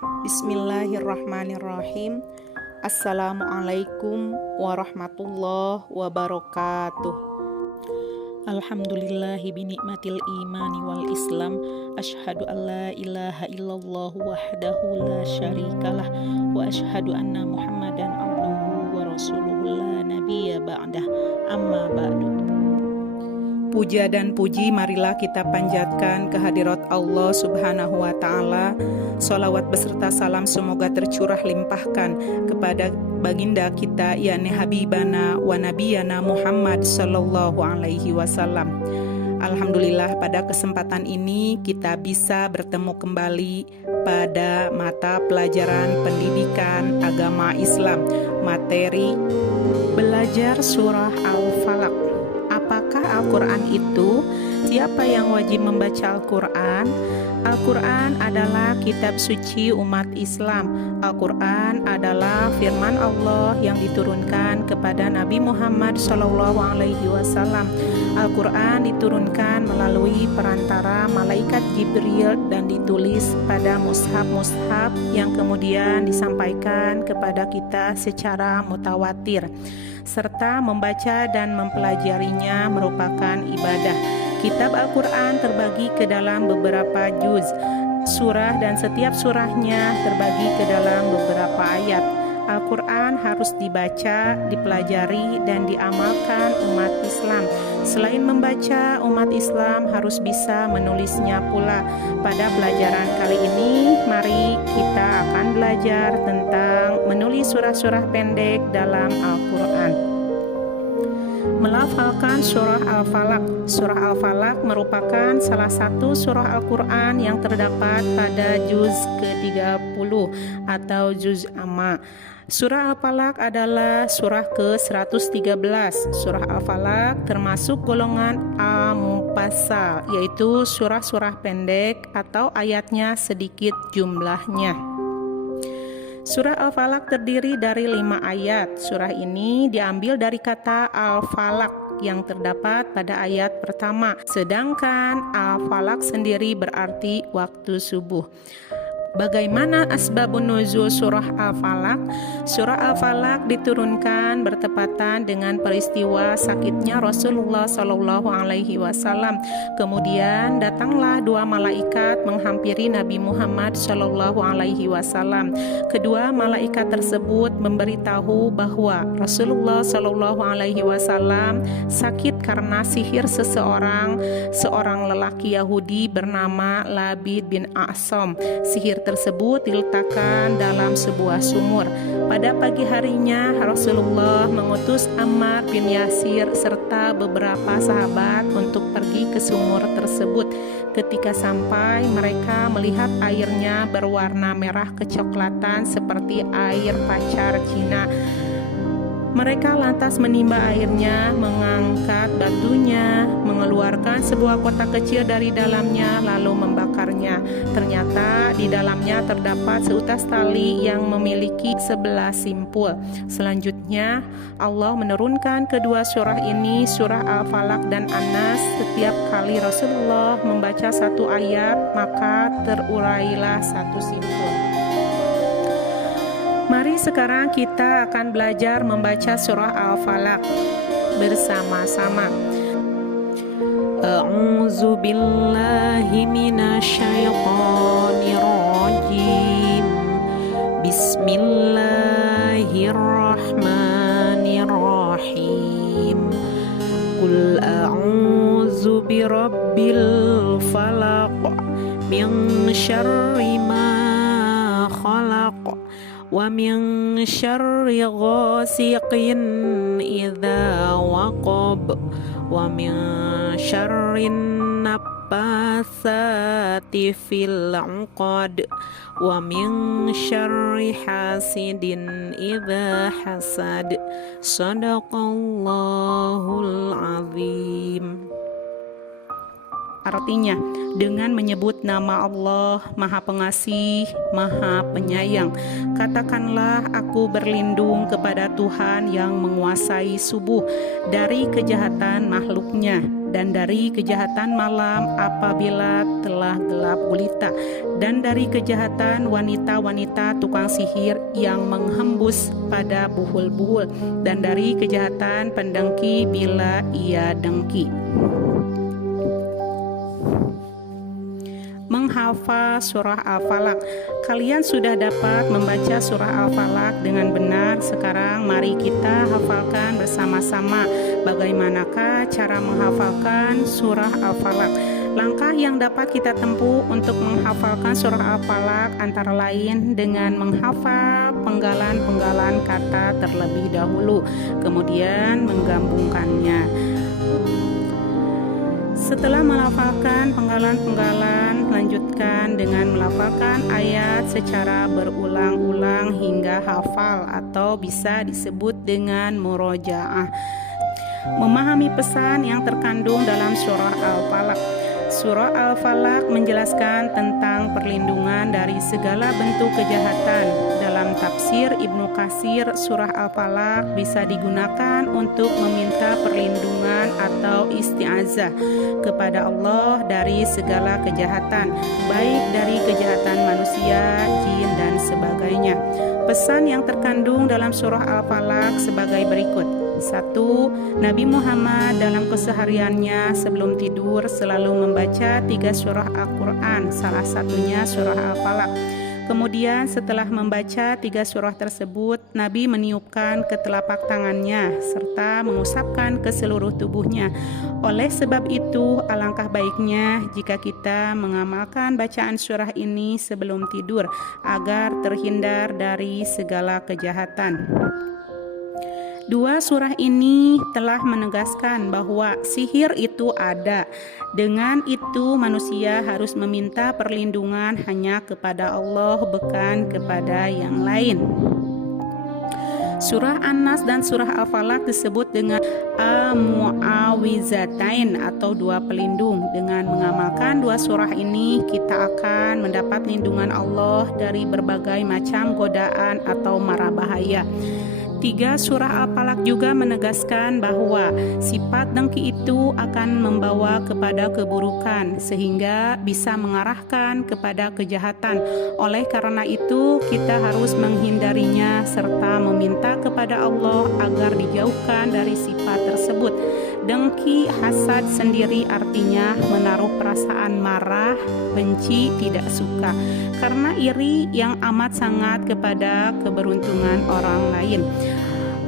Bismillahirrahmanirrahim. Assalamualaikum warahmatullahi wabarakatuh. Alhamdulillahi binikmatil imani wal islam. Asyhadu an la ilaha illallah wahdahu la syarikalah. Wa asyhadu anna muhammadan abduhu wa rasuluhu la nabiyya ba'dah. Amma ba'du. Puja dan puji marilah kita panjatkan kehadirat Allah Subhanahu wa Ta'ala. Sholawat beserta salam semoga tercurah limpahkan kepada baginda kita, yakni Habibana wa Nabiyana Muhammad Sallallahu Alaihi Wasallam. Alhamdulillah, pada kesempatan ini kita bisa bertemu kembali pada mata pelajaran pendidikan agama Islam, materi belajar surah Al-Falaq. Apakah Al-Quran itu? Siapa yang wajib membaca Al-Quran? Al-Quran adalah kitab suci umat Islam. Al-Quran adalah firman Allah yang diturunkan kepada Nabi Muhammad SAW. Al-Quran diturunkan melalui perantara malaikat Jibril dan ditulis pada mushaf-mushaf yang kemudian disampaikan kepada kita secara mutawatir, serta membaca dan mempelajarinya merupakan ibadah. Kitab Al-Quran terbagi ke dalam beberapa juz, surah, dan setiap surahnya terbagi ke dalam beberapa ayat. Al-Quran harus dibaca, dipelajari, dan diamalkan umat Islam. Selain membaca, umat Islam harus bisa menulisnya pula. Pada pelajaran kali ini, mari kita akan belajar tentang menulis surah-surah pendek dalam Al-Quran. Melafalkan surah Al-Falaq. Surah Al-Falaq merupakan salah satu surah Al-Quran yang terdapat pada juz ke-30 atau juz amma. Surah Al-Falaq adalah surah ke-113. Surah Al-Falaq termasuk golongan Al-Mufassal, yaitu surah-surah pendek atau ayatnya sedikit jumlahnya. Surah Al-Falaq terdiri dari 5 ayat. Surah ini diambil dari kata Al-Falaq yang terdapat pada ayat pertama. Sedangkan Al-Falaq sendiri berarti waktu subuh. Bagaimana asbabun nuzul surah Al-Falaq? Surah Al-Falaq diturunkan bertepatan dengan peristiwa sakitnya Rasulullah Shallallahu Alaihi Wasallam. Kemudian datanglah 2 malaikat menghampiri Nabi Muhammad Shallallahu Alaihi Wasallam. Kedua malaikat tersebut memberitahu bahwa Rasulullah Shallallahu Alaihi Wasallam sakit karena sihir seorang lelaki Yahudi bernama Labid bin A'sam. Sihir tersebut diletakkan dalam sebuah sumur. Pada pagi harinya Rasulullah mengutus Ammar bin Yasir serta beberapa sahabat untuk pergi ke sumur tersebut. Ketika sampai, mereka melihat airnya berwarna merah kecoklatan seperti air pacar Cina. Mereka lantas menimba airnya, mengangkat batunya, mengeluarkan sebuah kotak kecil dari dalamnya, lalu membakarnya. Ternyata di dalamnya terdapat seutas tali yang memiliki 11 simpul. Selanjutnya, Allah menurunkan kedua surah ini, surah Al-Falaq dan An-Nas. Setiap kali Rasulullah membaca satu ayat, maka terurailah satu simpul. Mari sekarang kita akan belajar membaca surah Al-Falaq bersama-sama. A'udzu billahi minasyaitonir rajim. Bismillahirrahmanirrahim. Qul a'udzu birabbil falaq min syarri ma khalaq wa min syarri ghasiqin idza waqab wa min syarri naffasati fil 'uqad wa min syarri hasidin idza hasad. Shadaqallahul azim. Artinya, dengan menyebut nama Allah, Maha Pengasih, Maha Penyayang, katakanlah aku berlindung kepada Tuhan yang menguasai subuh dari kejahatan makhluknya, dan dari kejahatan malam apabila telah gelap gulita, dan dari kejahatan wanita-wanita tukang sihir yang menghembus pada buhul-buhul, dan dari kejahatan pendengki bila ia dengki. Menghafal surah Al-Falaq. Kalian sudah dapat membaca surah Al-Falaq dengan benar. Sekarang mari kita hafalkan bersama-sama. Bagaimanakah cara menghafalkan surah Al-Falaq? Langkah yang dapat kita tempuh untuk menghafalkan surah Al-Falaq antara lain dengan menghafal penggalan-penggalan kata terlebih dahulu, kemudian menggabungkannya. Setelah melafalkan penggalan-penggalan, lanjutkan dengan melafalkan ayat secara berulang-ulang hingga hafal atau bisa disebut dengan murojaah. Memahami pesan yang terkandung dalam surah Al-Falaq. Surah Al-Falaq menjelaskan tentang perlindungan dari segala bentuk kejahatan. Dalam tafsir Ibnu Katsir, surah Al-Falaq bisa digunakan untuk meminta perlindungan atau isti'azah kepada Allah dari segala kejahatan, baik dari kejahatan manusia, jin, dan sebagainya. Pesan yang terkandung dalam surah Al-Falaq sebagai berikut. 1. Nabi Muhammad dalam kesehariannya sebelum tidur selalu membaca 3 surah Al-Quran, salah satunya surah Al-Falaq. Kemudian setelah membaca 3 surah tersebut, Nabi meniupkan ke telapak tangannya serta mengusapkan ke seluruh tubuhnya. Oleh sebab itu, alangkah baiknya jika kita mengamalkan bacaan surah ini sebelum tidur agar terhindar dari segala kejahatan. 2 surah ini telah menegaskan bahwa sihir itu ada. Dengan itu manusia harus meminta perlindungan hanya kepada Allah, bukan kepada yang lain. Surah An-Nas dan surah Al-Falaq disebut dengan Al-Mu'awizatain atau 2 pelindung. Dengan mengamalkan 2 surah ini, kita akan mendapat lindungan Allah dari berbagai macam godaan atau mara bahaya. 3 surah Al-Falaq juga menegaskan bahwa sifat dengki itu akan membawa kepada keburukan sehingga bisa mengarahkan kepada kejahatan. Oleh karena itu, kita harus menghindarinya serta meminta kepada Allah agar dijauhkan dari sifat tersebut. Dengki, hasad sendiri artinya menaruh perasaan marah, benci, tidak suka karena iri yang amat sangat kepada keberuntungan orang lain.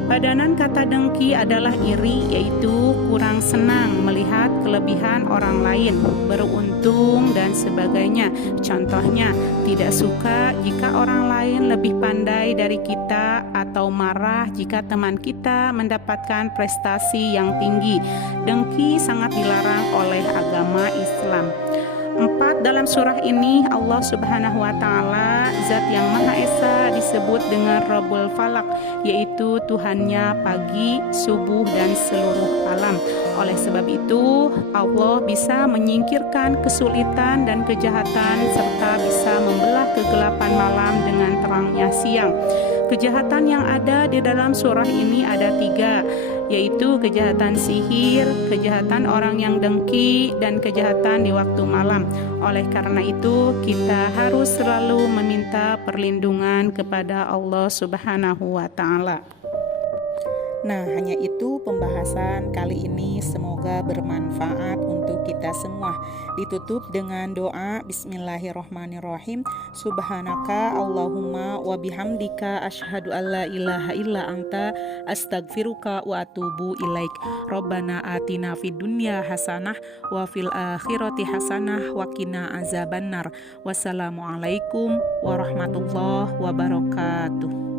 Padanan kata dengki adalah iri, yaitu kurang senang melihat kelebihan orang lain, beruntung dan sebagainya. Contohnya, tidak suka jika orang lain lebih pandai dari kita atau marah jika teman kita mendapatkan prestasi yang tinggi. Dengki sangat dilarang oleh agama Islam. 4. Dalam surah ini Allah Subhanahu wa Ta'ala, Zat yang Maha Esa, disebut dengan Rabbul Falaq, yaitu Tuhannya pagi, subuh, dan seluruh alam. Oleh sebab itu, Allah bisa menyingkirkan kesulitan dan kejahatan serta bisa membelah kegelapan malam dengan terangnya siang. Kejahatan yang ada di dalam surah ini ada 3, yaitu kejahatan sihir, kejahatan orang yang dengki, dan kejahatan di waktu malam. Oleh karena itu, kita harus selalu meminta perlindungan kepada Allah Subhanahu wa Ta'ala. Nah, hanya itu pembahasan kali ini, semoga bermanfaat untuk kita semua. Ditutup dengan doa Bismillahirrahmanirrahim. Subhanaka Allahumma wa bihamdika asyhadu alla ilaha illa anta astaghfiruka wa atubu ilaik. Rabbana atina fid dunya hasanah wa fil akhirati hasanah wa qina azabannar. Wassalamualaikum warahmatullahi wabarakatuh.